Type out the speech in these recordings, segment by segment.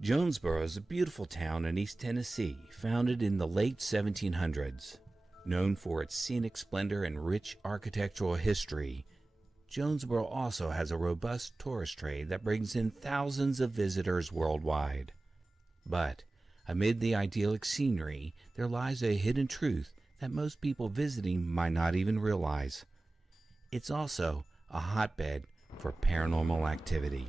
Jonesboro is a beautiful town in East Tennessee, founded in the late 1700s. Known for its scenic splendor and rich architectural history, Jonesboro also has a robust tourist trade that brings in thousands of visitors worldwide. But amid the idyllic scenery, there lies a hidden truth that most people visiting might not even realize. It's also a hotbed for paranormal activity.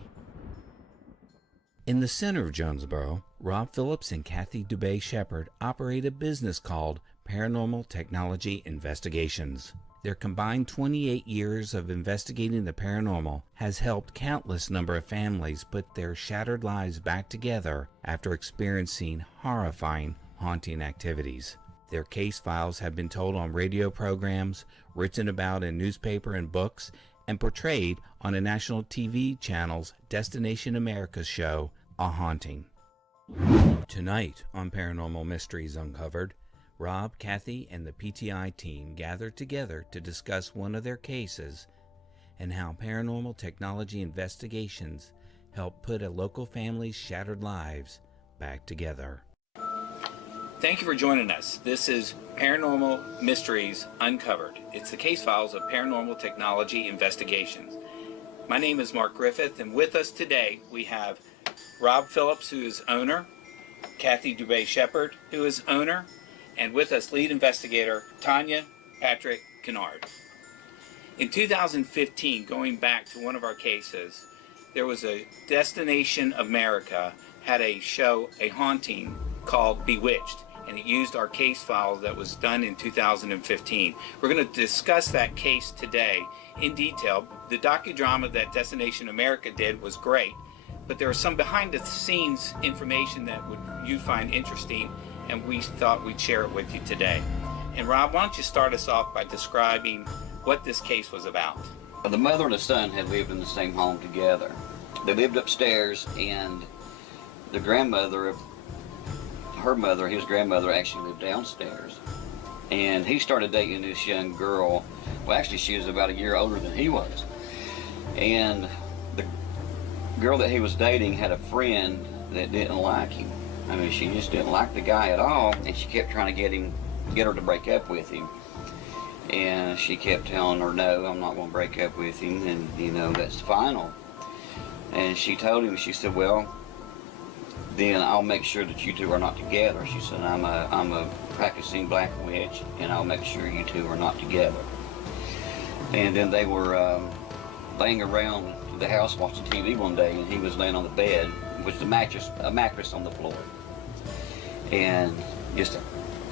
In the center of Jonesboro, Rob Phillips and Kathy Dubé-Shepard operate a business called Paranormal Technology Investigations. Their combined 28 years of investigating the paranormal has helped countless number of families put their shattered lives back together after experiencing horrifying haunting activities. Their case files have been told on radio programs, written about in newspaper and books, and portrayed on a national TV channel's Destination America show, A Haunting. Tonight on Paranormal Mysteries Uncovered, Rob, Kathy, and the PTI team gathered together to discuss one of their cases and how paranormal technology investigations help put a local family's shattered lives back together. Thank you for joining us. This is Paranormal Mysteries Uncovered. It's the case files of paranormal technology investigations. My name is Mark Griffith, and with us today we have Rob Phillips, who is owner, Kathy Dubé-Shepard, who is owner, and with us lead investigator Tanya Patrick Kennard. In 2015, going back to one of our cases, there was a Destination America had a show, a haunting called Bewitched, and it used our case file that was done in 2015. We're going to discuss that case today in detail. The docudrama that Destination America did was great, but there was some behind the scenes information that you find interesting, and we thought we'd share it with you today. And Rob, why don't you start us off by describing what this case was about? The mother and the son had lived in the same home together. They lived upstairs, and the grandmother, her mother, his grandmother, actually lived downstairs. And he started dating this young girl. Well, actually, she was about a year older than he was. And the girl that he was dating had a friend that didn't like him. I mean, she just didn't like the guy at all, and she kept trying to get her to break up with him. And she kept telling her, no, I'm not going to break up with him, and, you know, that's final. And she told him, she said, well, then I'll make sure that you two are not together. She said, I'm a practicing black witch, and I'll make sure you two are not together. And then they were laying around the house watching TV one day, and he was laying on the bed with a mattress on the floor. And just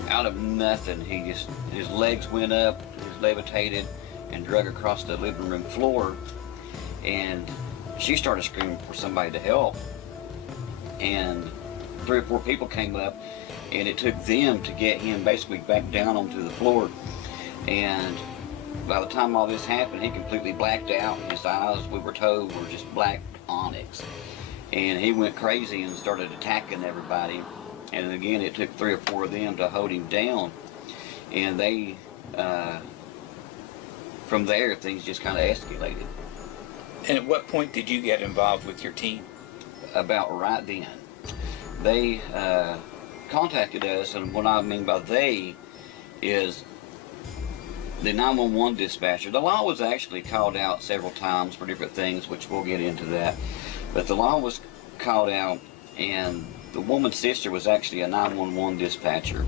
out of nothing, his legs went up, he levitated, and drug across the living room floor. And she started screaming for somebody to help. And 3 or 4 people came up, and it took them to get him basically back down onto the floor. And by the time all this happened, he completely blacked out. His eyes, we were told, were just black onyx. And he went crazy and started attacking everybody. And again, it took 3 or 4 of them to hold him down. And they, from there, things just kind of escalated. And at what point did you get involved with your team? About right then. They contacted us, and what I mean by they is the 911 dispatcher. The law was actually called out several times for different things, which we'll get into that. But the law was called out, and the woman's sister was actually a 911 dispatcher.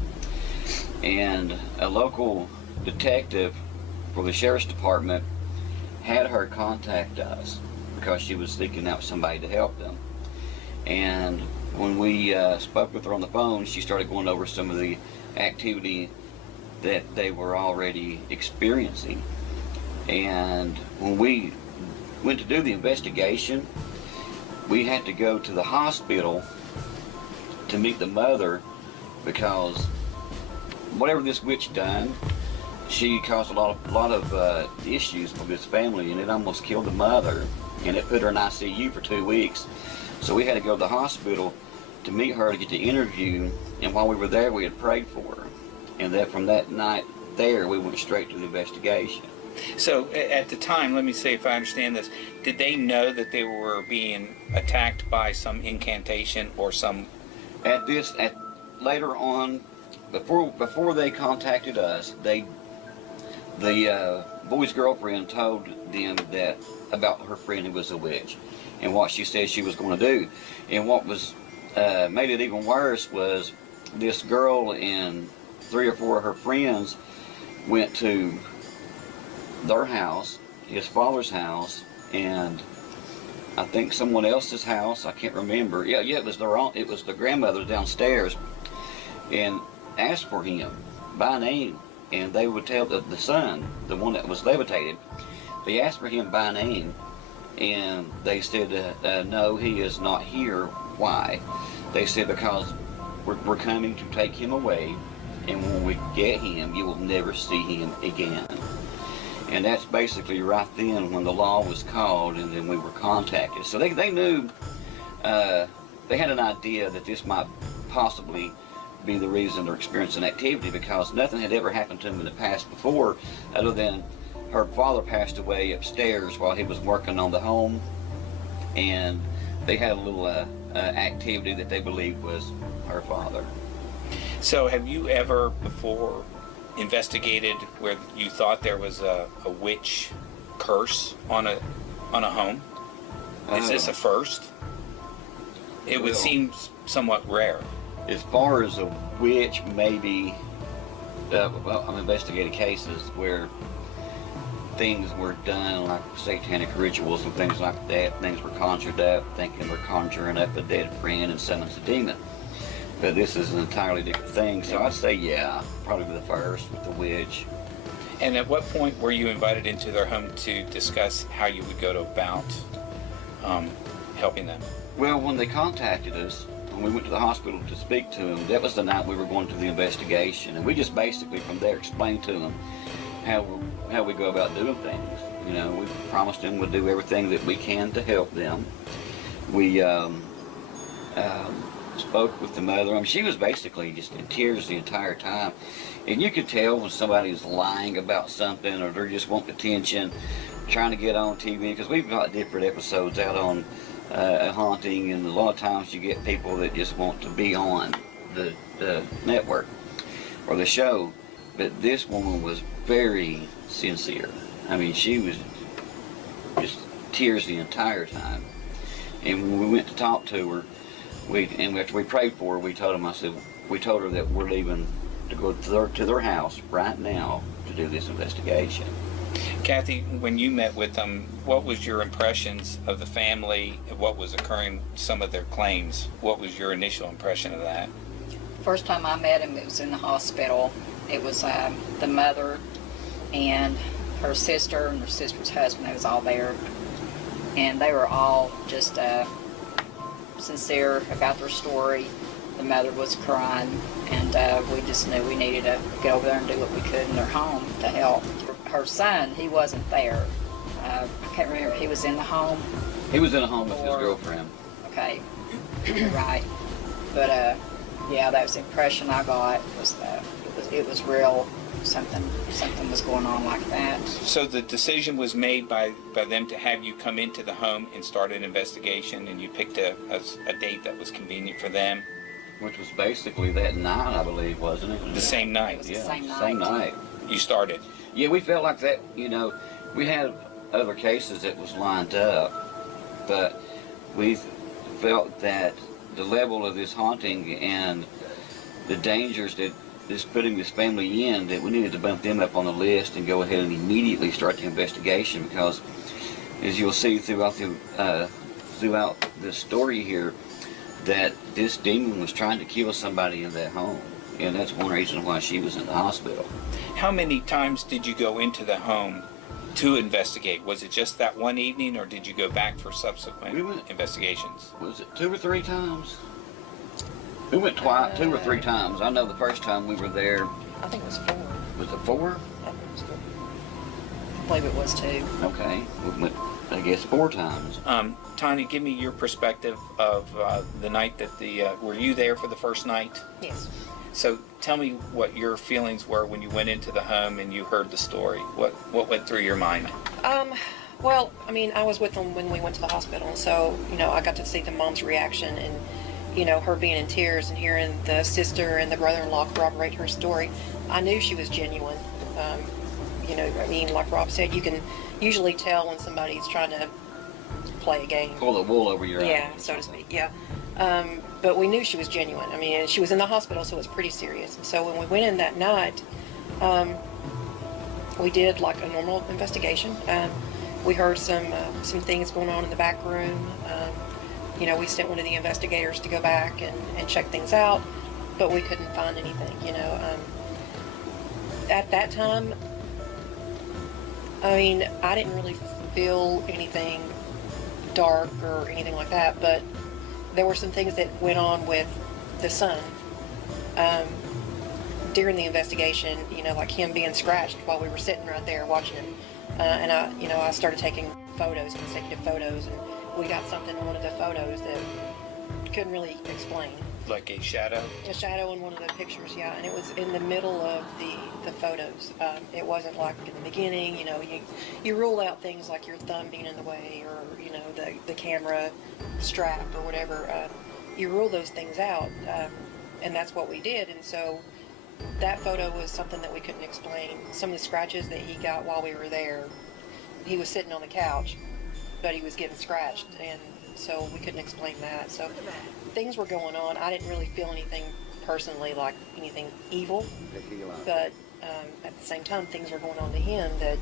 And a local detective for the sheriff's department had her contact us because she was seeking out somebody to help them. And when we spoke with her on the phone, she started going over some of the activity that they were already experiencing. And when we went to do the investigation, we had to go to the hospital to meet the mother, because whatever this witch done, she caused a lot of issues for this family, and it almost killed the mother, and it put her in ICU for 2 weeks. So we had to go to the hospital to meet her to get the interview, and while we were there, we had prayed for her. And that from that night there, we went straight to the investigation. So at the time, let me see if I understand this, did they know that they were being attacked by some incantation or some... Later on, before they contacted us, the boy's girlfriend told them that about her friend who was a witch and what she said she was going to do. And what was made it even worse was this girl and 3 or 4 of her friends went to their house, his father's house, and I think someone else's house. I can't remember. Yeah, it was it was the grandmother downstairs, and asked for him by name. And they would tell the son, the one that was levitated, they asked for him by name, and they said, no, he is not here. Why? They said, because we're coming to take him away, and when we get him, you will never see him again. And that's basically right then when the law was called, and then we were contacted. So they knew, they had an idea that this might possibly be the reason they're experiencing activity, because nothing had ever happened to them in the past before, other than her father passed away upstairs while he was working on the home, and they had a little activity that they believed was her father. So have you ever before investigated where you thought there was a witch curse on a home? Is this a first? It would seem somewhat rare. As far as a witch, maybe, well, I've investigated cases where things were done, like satanic rituals and things like that. Things were conjured up, thinking they're conjuring up a dead friend and summons a demon. But this is an entirely different thing, so I'd say, yeah, probably the first with the witch. And at what point were you invited into their home to discuss how you would go about helping them? Well, when they contacted us, when we went to the hospital to speak to them, that was the night we were going to the investigation, and we just basically from there explained to them how we go about doing things. You know, we promised them we'd do everything that we can to help them. We spoke with the mother. I mean, she was basically just in tears the entire time, and you could tell when somebody's lying about something or they're just wanting attention, trying to get on TV, because we've got different episodes out on a haunting, and a lot of times you get people that just want to be on the network or the show, but this woman was very sincere. I mean, she was just tears the entire time. And when we went to talk to her, after we prayed for her, we told her that we're leaving to go to their house right now to do this investigation. Kathy, when you met with them, what was your impressions of the family, what was occurring, some of their claims? What was your initial impression of that? First time I met him, it was in the hospital. It was the mother and her sister and her sister's husband. They was all there, and they were all just sincere about their story. The mother was crying, and we just knew we needed to get over there and do what we could in their home to help. Her son, he wasn't there. I can't remember. He was in the home. He was in a home with his girlfriend. Okay, right. But yeah, that was the impression I got, was that it was real. Something was going on like that. So the decision was made by them to have you come into the home and start an investigation, and you picked a date that was convenient for them? Which was basically that night, I believe, wasn't it? The same night? It was the Yeah, same night. You started? Yeah, we felt like that, you know, we had other cases that was lined up, but we felt that the level of this haunting and the dangers that is putting this family in, that we needed to bump them up on the list and go ahead and immediately start the investigation, because as you'll see throughout the story here, that this demon was trying to kill somebody in that home, and that's one reason why she was in the hospital. How many times did you go into the home to investigate? Was it just that one evening, or did you go back for subsequent investigations? Was it 2 or 3 times? We went 2 or 3 times. I know the first time we were there. I think it was 4. Was it 4? I believe it was 2. Okay, we went, I guess, 4 times. Tanya, give me your perspective of the night that were you there for the first night? Yes. So tell me what your feelings were when you went into the home and you heard the story. What went through your mind? Well, I mean, I was with them when we went to the hospital, so, I got to see the mom's reaction and, her being in tears and hearing the sister and the brother-in-law corroborate her story. I knew she was genuine. I mean, like Rob said, you can usually tell when somebody's trying to play a game. Pull the wool over your eyes. Yeah, so to speak, yeah. But we knew she was genuine. I mean, she was in the hospital, so it was pretty serious. So when we went in that night, we did like a normal investigation. We heard some things going on in the back room. We sent one of the investigators to go back and check things out, but we couldn't find anything, At that time, I mean, I didn't really feel anything dark or anything like that, but there were some things that went on with the son during the investigation, like him being scratched while we were sitting right there watching him. And I started taking photos, consecutive photos, and we got something in one of the photos that couldn't really explain. Like a shadow? A shadow in one of the pictures, yeah, and it was in the middle of the photos. It wasn't like in the beginning, you rule out things like your thumb being in the way or, the camera strap or whatever. You rule those things out, and that's what we did, and so that photo was something that we couldn't explain. Some of the scratches that he got while we were there, he was sitting on the couch, but he was getting scratched, and so we couldn't explain that. So things were going on. I didn't really feel anything personally like anything evil, but at the same time, things were going on to him that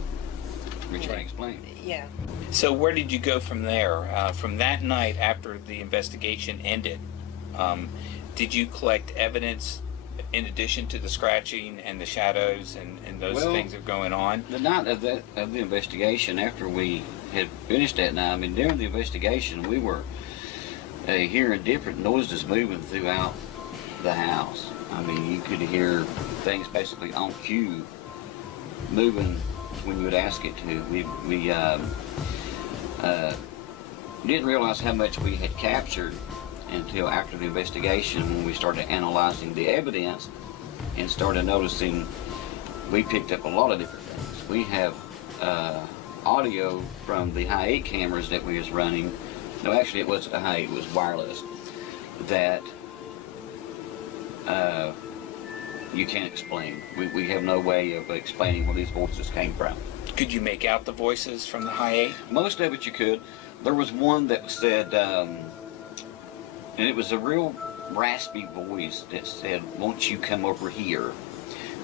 We're trying to explain. Yeah. So where did you go from there? From that night after the investigation ended, did you collect evidence in addition to the scratching and the shadows and those things that are going on? The night of the investigation, after we had finished that night, I mean, during the investigation, we were hearing different noises moving throughout the house. I mean, you could hear things basically on cue moving when you would ask it to. We didn't realize how much we had captured until after the investigation, when we started analyzing the evidence and started noticing we picked up a lot of different things. We have audio from the high 8 cameras that we was running. No, actually it wasn't a high 8, it was wireless. That you can't explain. We have no way of explaining where these voices came from. Could you make out the voices from the high 8? Most of it you could. There was one that said, and it was a real raspy voice that said, "Won't you come over here?"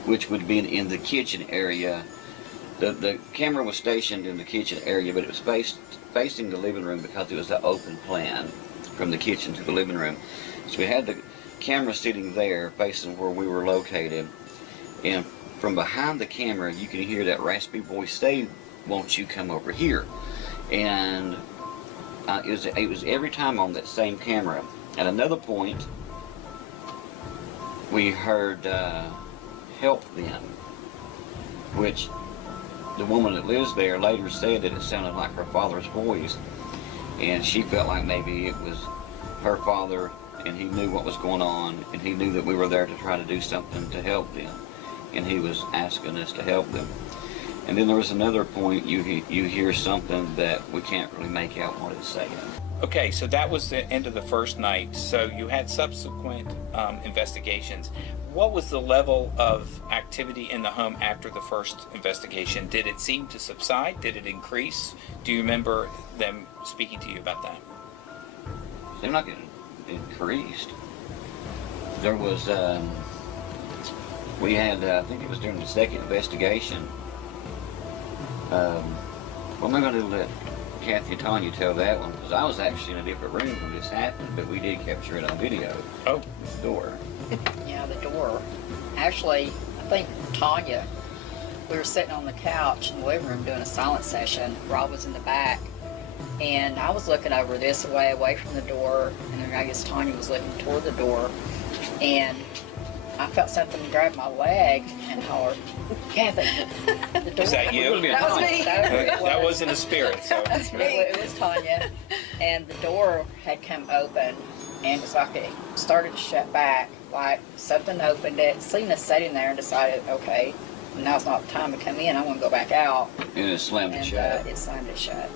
Which would be in the kitchen area. The camera was stationed in the kitchen area, but it was facing the living room because it was an open plan from the kitchen to the living room. So we had the camera sitting there facing where we were located, and from behind the camera you can hear that raspy voice say, "Won't you come over here?" And it was every time on that same camera. At another point, we heard "help them," which the woman that lives there later said that it sounded like her father's voice, and she felt like maybe it was her father, and he knew what was going on, and he knew that we were there to try to do something to help them, and he was asking us to help them. And then there was another point, you hear something that we can't really make out what it's saying. Okay, so that was the end of the first night. So you had subsequent investigations. What was the level of activity in the home after the first investigation? Did it seem to subside? Did it increase? Do you remember them speaking to you about that? They're not getting increased. There was, we had, I think it was during the second investigation. Well, maybe I'm going to let Kathy and Tanya tell that one, because I was actually in a different room when this happened, but we did capture it on video. Oh. The door. Yeah, the door. Actually, I think Tanya, we were sitting on the couch in the living room doing a silent session. Rob was in the back, and I was looking over this way, away from the door, and then I guess Tanya was looking toward the door, and I felt something grab my leg and hollered, "Kathy, the door." Is that you? That was me. That wasn't a spirit, so. That's me. It was Tanya, and the door had come open, and it's like it started to shut back, like something opened it, seen us sitting there and decided, okay, now's not the time to come in, I want to go back out. And it slammed it And shut. it slammed it shut.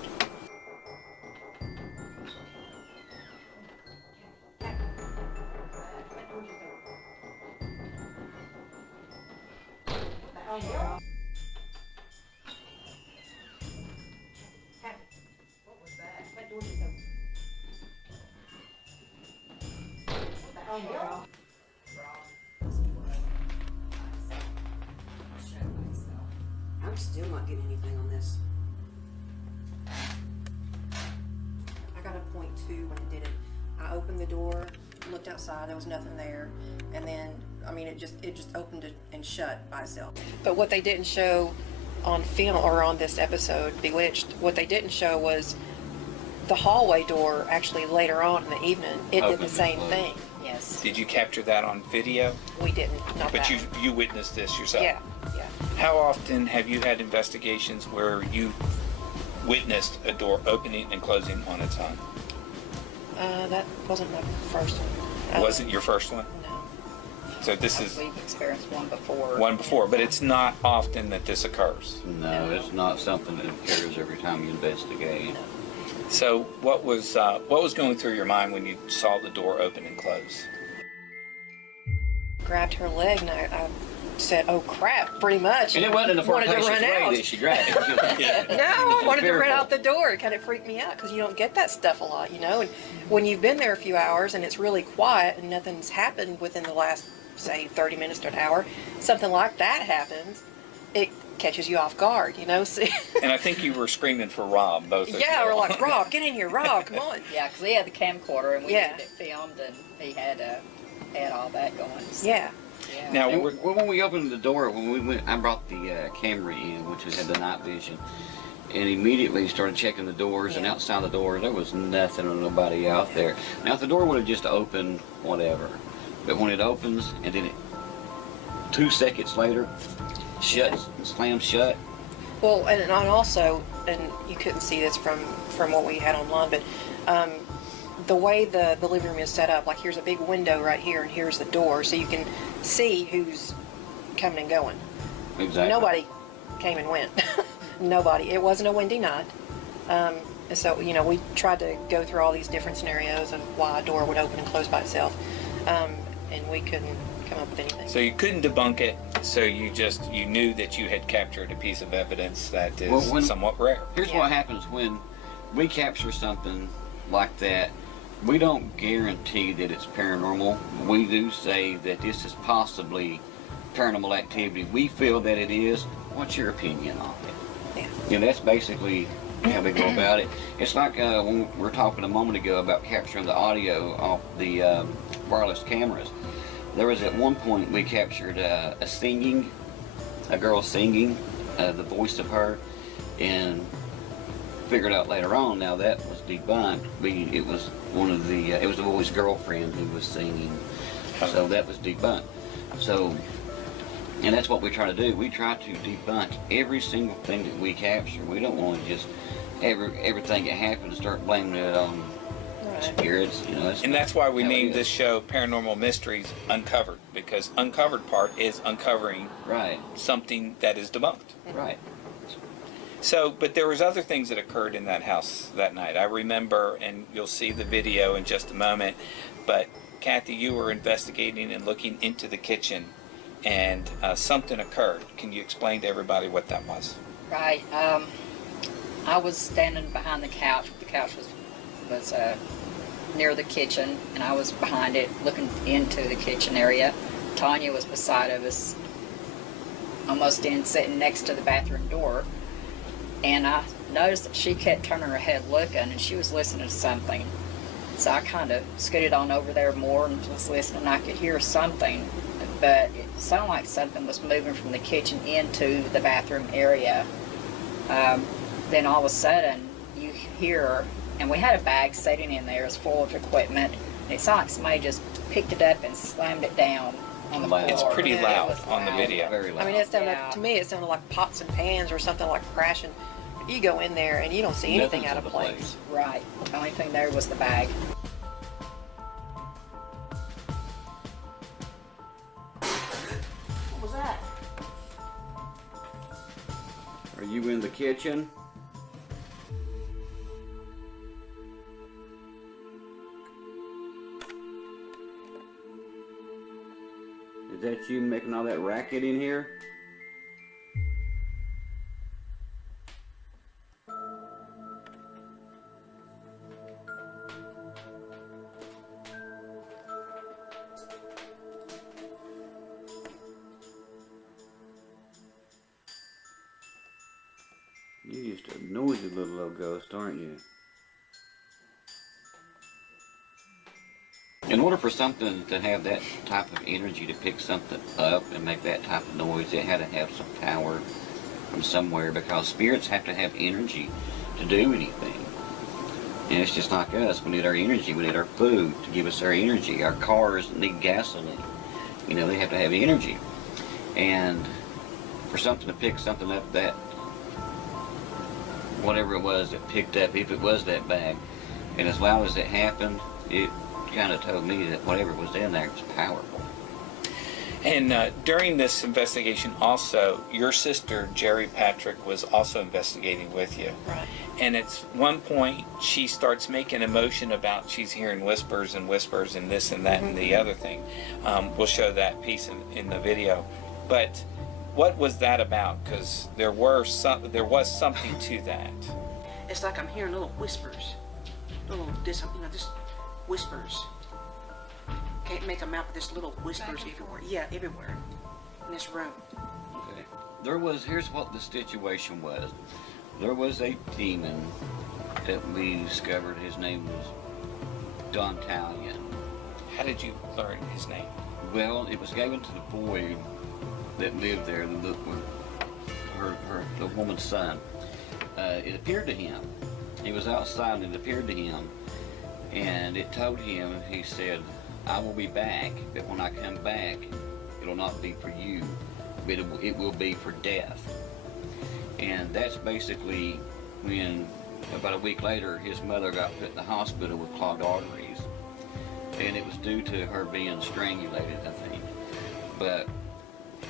I'm still not getting anything on this. I got a .2 when it did it. I opened the door, looked outside, there was nothing there, and then, I mean, it just opened it and shut by itself. But what they didn't show on film or on this episode, Bewitched, what they didn't show was the hallway door. Actually, later on in the evening, it did Opened the and same closed. thing. Yes. Did you capture that on video? We didn't, not But that. you witnessed this yourself? Yeah. How often have you had investigations where you witnessed a door opening and closing on its own? That wasn't my first one. Was it your first one? No. So this is We've experienced one before. one before, but it's not often that this occurs. No, it's not something that occurs every time you investigate. So what was going through your mind when you saw the door open and close? Grabbed her leg and I said, "Oh crap!" Pretty much. And it wasn't in the Wanted to flirtatious run way out. that she grabbed it. Yeah. No, I wanted to run fearful. out the door. It kind of freaked me out because you don't get that stuff a lot, you know. And when you've been there a few hours and it's really quiet and nothing's happened within the last, say, 30 minutes to an hour, something like that happens, it catches you off guard, you know. So, And I think you were screaming for Rob, both of yeah, you. we're like, "Rob, get in here, Rob, come on." Yeah, because he had the camcorder and we Yeah. had it filmed and he had all that going. So, Yeah. yeah. Now, And when we opened the door, when we went, I brought the camera in, which had the night vision, and immediately started checking the doors. And Yeah. outside the door, there was nothing or nobody out there. Now, if the door would have just opened, whatever, but when it opens and then 2 seconds later, shuts, slams shut. Well, and also, and you couldn't see this from what we had online, but the way the living room is set up, like here's a big window right here, and here's the door, so you can see who's coming and going. Exactly. Nobody came and went. Nobody. It wasn't a windy night. And so, you know, we tried to go through all these different scenarios of why a door would open and close by itself, and we couldn't come up with anything. So you couldn't debunk it, so you knew that you had captured a piece of evidence that is Well, somewhat rare. Here's Yeah. what happens when we capture something like that. We don't guarantee that it's paranormal. We do say that this is possibly paranormal activity. We feel that it is. What's your opinion on it? Yeah. You know, that's basically how we go about it. It's like when we were talking a moment ago about capturing the audio off the wireless cameras. There was at one point we captured a girl singing, the voice of her, and figured out later on. Now that was debunked. It was it was the boy's girlfriend who was singing, so that was debunked. So, and that's what we try to do. We try to debunk every single thing that we capture. We don't want to just everything that happens start blaming it on Right. spirits. You know, And that's why we how it named is. this show Paranormal Mysteries Uncovered, because uncovered part is uncovering Right, something that is debunked. right. So, but there was other things that occurred in that house that night. I remember, and you'll see the video in just a moment, but Kathy, you were investigating and looking into the kitchen, and something occurred. Can you explain to everybody what that was? Right. I was standing behind the couch. The couch was near the kitchen, and I was behind it looking into the kitchen area. Tanya was beside of us, almost sitting next to the bathroom door. And I noticed that she kept turning her head looking, and she was listening to something. So I kind of scooted on over there more and was listening. I could hear something, but it sounded like something was moving from the kitchen into the bathroom area. Then all of a sudden, you hear, and we had a bag sitting in there, it's full of equipment, and it sounded like somebody just picked it up and slammed it down on the floor. Loud. It's pretty Yeah, it loud was on the loud. video. Very loud. I mean, it sounded Yeah. to me, it sounded like pots and pans or something like crashing. You go in there and you don't see anything Nothing's out in of the place. Right. The only thing there was the bag. in the kitchen. Is that you making all that racket in here? You're just a noisy little ghost, aren't you? In order for something to have that type of energy to pick something up and make that type of noise, it had to have some power from somewhere, because spirits have to have energy to do anything. And it's just like us. We need our energy. We need our food to give us our energy. Our cars need gasoline. You know, they have to have energy. And for something to pick something up that, whatever it was that picked up, if it was that bag, and as loud as it happened, it kind of told me that whatever was in there was powerful. And during this investigation also, your sister, Jerry Patrick, was also investigating with you. Right. And at one point, she starts making a motion about she's hearing whispers and this and that and the other thing. We'll show that piece in the video. But what was that about? Because there was something to that. It's like I'm hearing little whispers, just whispers. Can't make them out, but there's little whispers everywhere. Yeah, everywhere in this room. Okay. Here's what the situation was. There was a demon that we discovered. His name was Don Talion. How did you learn his name? Well, it was given to the boy that lived there, the woman's son. It appeared to him. He was outside and it appeared to him. And it told him, he said, I will be back, but when I come back, it'll not be for you, but it will be for death. And that's basically when, about a week later, his mother got put in the hospital with clogged arteries. And it was due to her being strangulated, I think.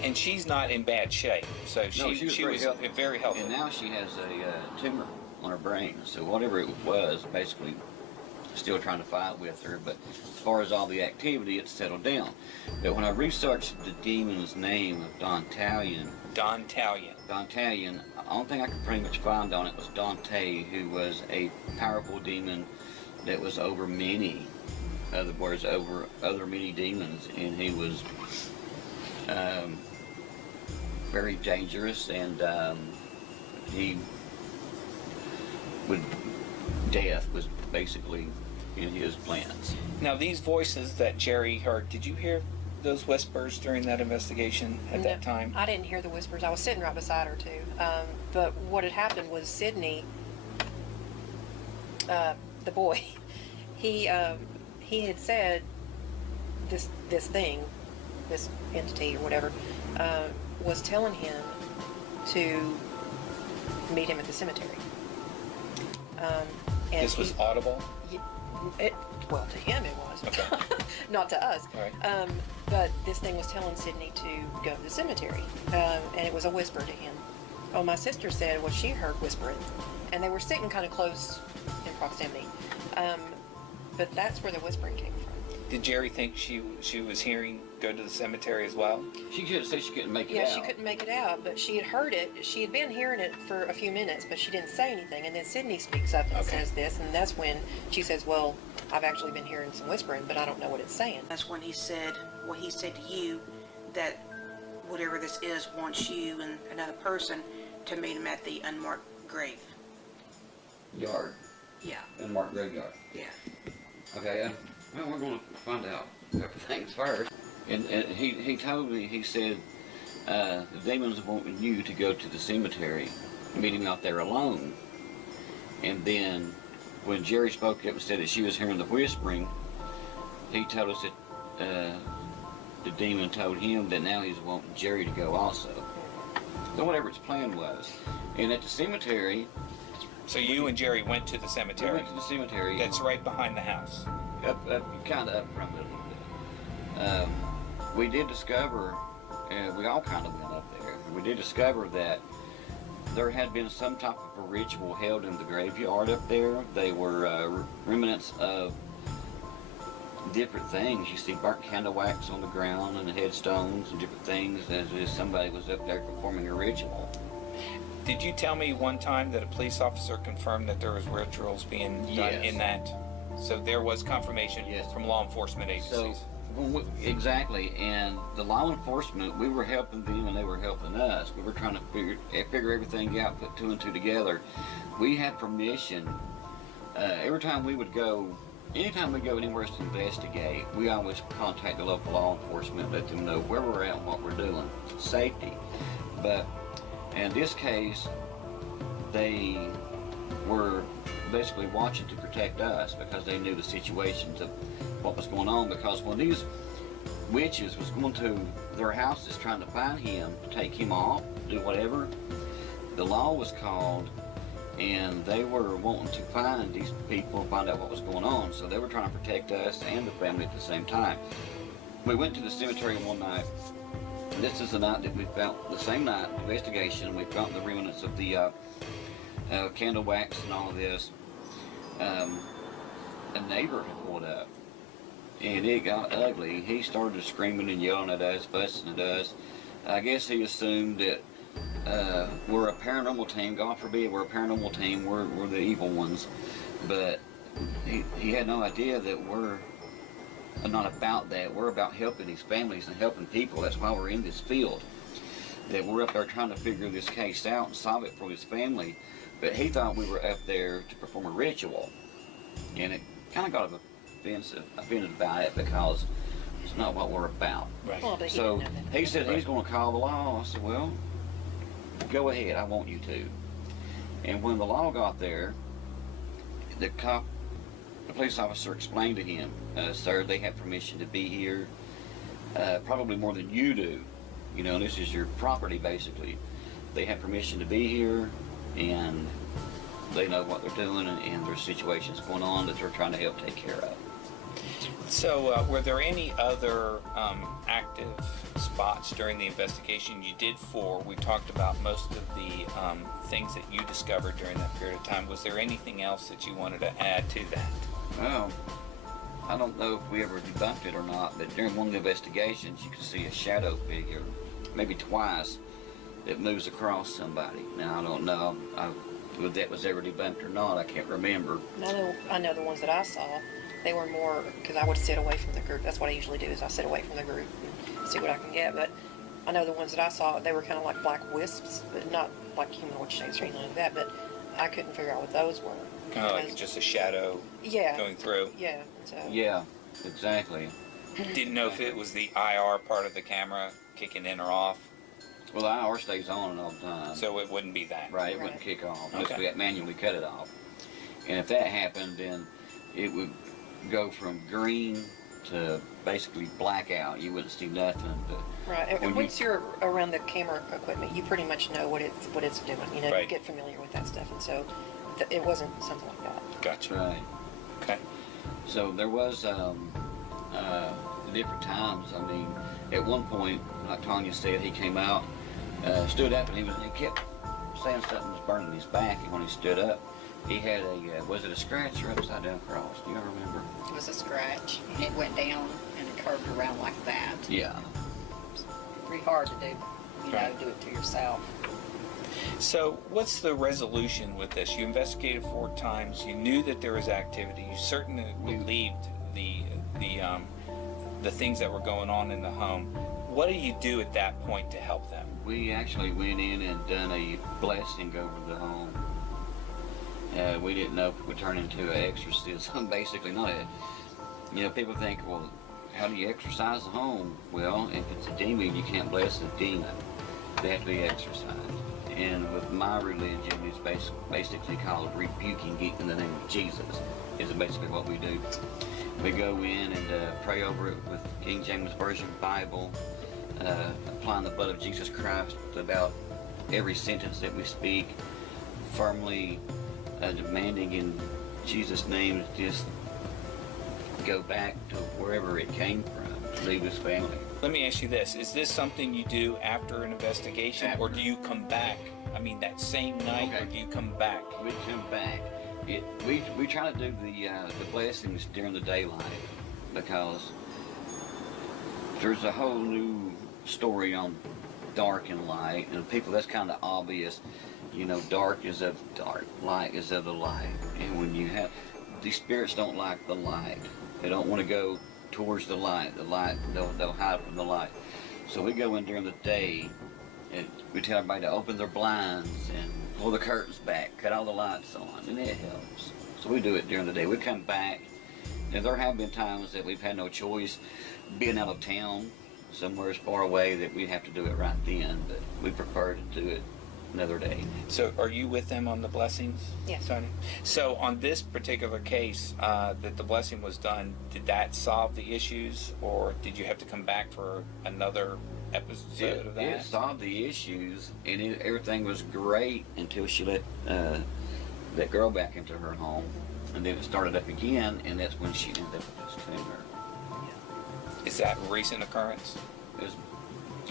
And she's not in bad shape, so she was very healthy. And now she has a tumor on her brain, so whatever it was, basically still trying to fight with her, but as far as all the activity, it's settled down. But when I researched the demon's name of Don Talion, the only thing I could pretty much find on it was Dante, who was a powerful demon that was over many, in other words, over other many demons, and he was very dangerous, and death was basically in his plans. Now, these voices that Jerry heard, did you hear those whispers during that investigation at that time? I didn't hear the whispers. I was sitting right beside her too. But what had happened was Sydney, the boy, he had said this entity or whatever, was telling him to meet him at the cemetery. And this was audible? Well, to him it was. Okay. Not to us. All right. But this thing was telling Sydney to go to the cemetery. And it was a whisper to him. Oh, my sister said, well, she heard whispering. And they were sitting kind of close in proximity. But that's where the whispering came from. Did Jerry think she was hearing go to the cemetery as well? She could say she couldn't make it out. Yeah, she couldn't make it out, but she had heard it. She had been hearing it for a few minutes, but she didn't say anything. And then Sydney speaks up and says this, and that's when she says, well, I've actually been hearing some whispering, but I don't know what it's saying. That's when he said what he said to you, that whatever this is wants you and another person to meet him at the unmarked grave. Yard. Yeah. Unmarked graveyard. Yeah. Okay, well, we're going to find out everything's first. And he told me, he said, the demons wanting you to go to the cemetery, meet him out there alone. And then when Jerry spoke up and said that she was hearing the whispering, he told us that the demon told him that now he's wanting Jerry to go also. So whatever its plan was. And at the cemetery... So you and Jerry went to the cemetery? We went to the cemetery. That's right behind the house. Kind of up front a little bit. We did discover, and we all kind of went up there, we did discover that there had been some type of a ritual held in the graveyard up there. They were remnants of different things. You see burnt candle wax on the ground and headstones and different things, as if somebody was up there performing a ritual. Did you tell me one time that a police officer confirmed that there was rituals being done in that? So there was confirmation from law enforcement agencies. So, exactly, and the law enforcement, we were helping them and they were helping us. We were trying to figure everything out, put two and two together. We had permission. Every time we would go, anytime we go anywhere to investigate, we always contact the local law enforcement, let them know where we're at and what we're doing. Safety. But in this case, they were basically watching to protect us because they knew the situations of what was going on. Because when these witches was going to their houses trying to find him, to take him off, do whatever, the law was called and they were wanting to find these people, find out what was going on. So they were trying to protect us and the family at the same time. We went to the cemetery one night. This is the night that we found, the same night, investigation, we found the remnants of the candle wax and all of this. A neighbor had pulled up and it got ugly. He started screaming and yelling at us, fussing at us. I guess he assumed that we're a paranormal team. God forbid we're a paranormal team. We're the evil ones. But he had no idea that we're not about that. We're about helping these families and helping people. That's why we're in this field. That we're up there trying to figure this case out and solve it for his family. But he thought we were up there to perform a ritual. And it kind of got offended by it because it's not what we're about. Right. Well, but So didn't know that. he said he's going to call the law. I said, well, go ahead. I want you to. And when the law got there, the police officer explained to him, sir, they have permission to be here, probably more than you do. You know, this is your property, basically. They have permission to be here, and they know what they're doing, and there's situations going on that they're trying to help take care of. So were there any other active spots during the investigation? You did 4. We talked about most of the things that you discovered during that period of time. Was there anything else that you wanted to add to that? Well, I don't know if we ever debunked it or not, but during one of the investigations, you could see a shadow figure, maybe twice, that moves across somebody. Now, I don't know if that was ever debunked or not. I can't remember. I know the ones that I saw, they were more, because I would sit away from the group. That's what I usually do, is I sit away from the group and see what I can get. But I know the ones that I saw, they were kind of like black wisps, but not like humanoid shapes or anything like that. But I couldn't figure out what those were. Kind of like just a shadow going through. Yeah. So. Yeah, exactly. Didn't know if it was the IR part of the camera kicking in or off. Well, the IR stays on and all the time. So it wouldn't be that. Right, it wouldn't kick off unless Okay. we manually cut it off. And if that happened, then it would go from green to basically blackout. You wouldn't see nothing. But Right, and when once you're around the camera equipment, you pretty much know what it's doing. You know, Right. you get familiar with that stuff, and so it wasn't something like that. Gotcha. Right. Okay. So there was different times. I mean, at one point, like Tanya said, he came out, stood up, and he kept saying something was burning his back. And when he stood up, he had was it a scratch or upside down cross? Do you ever remember? It was a scratch, and it went down and it curved around like that. Yeah. Pretty hard to do, Right. do it to yourself. So what's the resolution with this? You investigated 4 times. You knew that there was activity. You certainly believed the things that were going on in the home. What do you do at that point to help them? We actually went in and done a blessing over the home. We didn't know if it would turn into an exorcism, basically. Not a, you know, people think, well, how do you exorcise the home? Well, if it's a demon, you can't bless the demon. They have to be exorcised. And with my religion, it's basically called rebuking it in the name of Jesus, is basically what we do. We go in and pray over it with King James Version Bible, applying the blood of Jesus Christ to about every sentence that we speak, firmly demanding in Jesus' name to just go back to wherever it came from, to leave his family. Let me ask you this. Is this something you do after an investigation, or do you come back I mean that same night, Okay. or do you come back? We come back. We try to do the blessings during the daylight because there's a whole new story on dark and light, and people, that's kind of obvious. You know, dark is of dark, light is of the light. And when you have, these spirits don't like the light. They don't want to go towards the light. The light, they'll hide from the light. So we go in during the day, and we tell everybody to open their blinds and pull the curtains back, cut all the lights on, and it helps. So we do it during the day. We come back, and there have been times that we've had no choice, being out of town, somewhere as far away, that we have to do it right then, but we prefer to do it another day. So are you with them on the blessings? Yes. Tony? So on this particular case that the blessing was done, did that solve the issues, or did you have to come back for another episode of that? It solved the issues, and everything was great until she let that girl back into her home, and then it started up again, and that's when she ended up with this tumor. Is that a recent occurrence? It was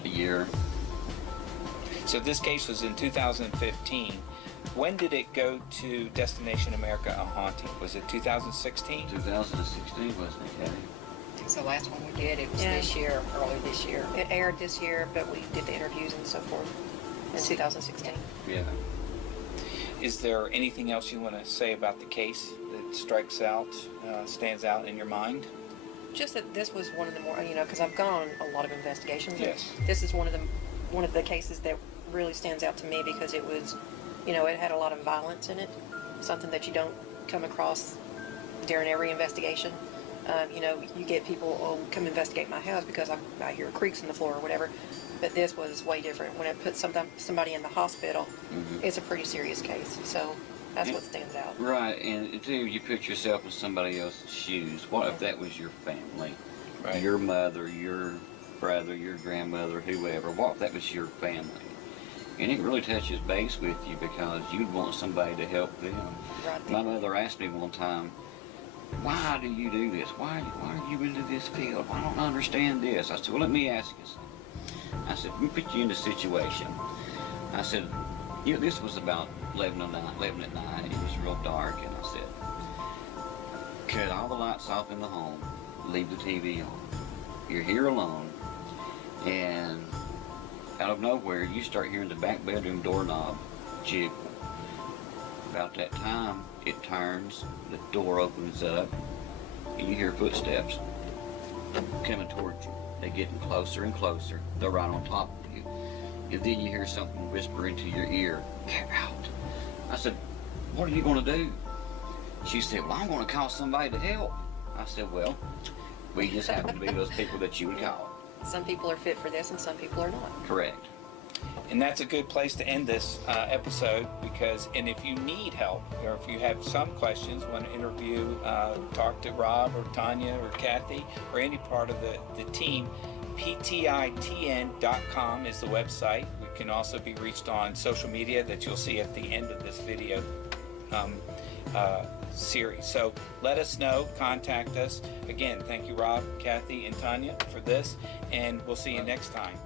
a year. So this case was in 2015. When did it go to Destination America, A Haunting? Was it 2016? 2016, wasn't it, Kathy? It's the last one we did. It was Yeah. this year, early this year. It aired this year, but we did the interviews and so forth in 2016. Yeah. Is there anything else you want to say about the case that strikes out, stands out in your mind? Just that this was one of the more, because I've gone on a lot of investigations. Yes. This is one of the cases that really stands out to me because it was, it had a lot of violence in it, something that you don't come across during every investigation. You get people, oh, come investigate my house because I hear creaks in the floor or whatever. But this was way different. When it puts somebody in the hospital, it's a pretty serious case. So that's what stands out. Right, and until you put yourself in somebody else's shoes, what if that was your family? Right. Your mother, your brother, your grandmother, whoever. What if that was your family? And it really touches base with you because you'd want somebody to help them. Right. My mother asked me one time, why do you do this? Why are you into this field? I don't understand this. I said, well, let me ask you. I said, let me put you in a situation. I said, this was about 11 at night. It was real dark, and I said, cut all the lights off in the home, leave the TV on. You're here alone, and out of nowhere, you start hearing the back bedroom doorknob jiggle. About that time, it turns, the door opens up, and you hear footsteps coming towards you. They're getting closer and closer. They're right on top of you. And then you hear something whisper into your ear, get out. I said, what are you going to do? She said, well, I'm going to call somebody to help. I said, well, we just happen to be those people that you would call. Some people are fit for this and some people are not. Correct. And that's a good place to end this episode and if you need help, or if you have some questions, want to interview, talk to Rob or Tanya or Kathy or any part of the team, PTITN.com is the website. We can also be reached on social media that you'll see at the end of this video series. So let us know, contact us. Again, thank you, Rob, Kathy, and Tanya for this, and we'll see you next time.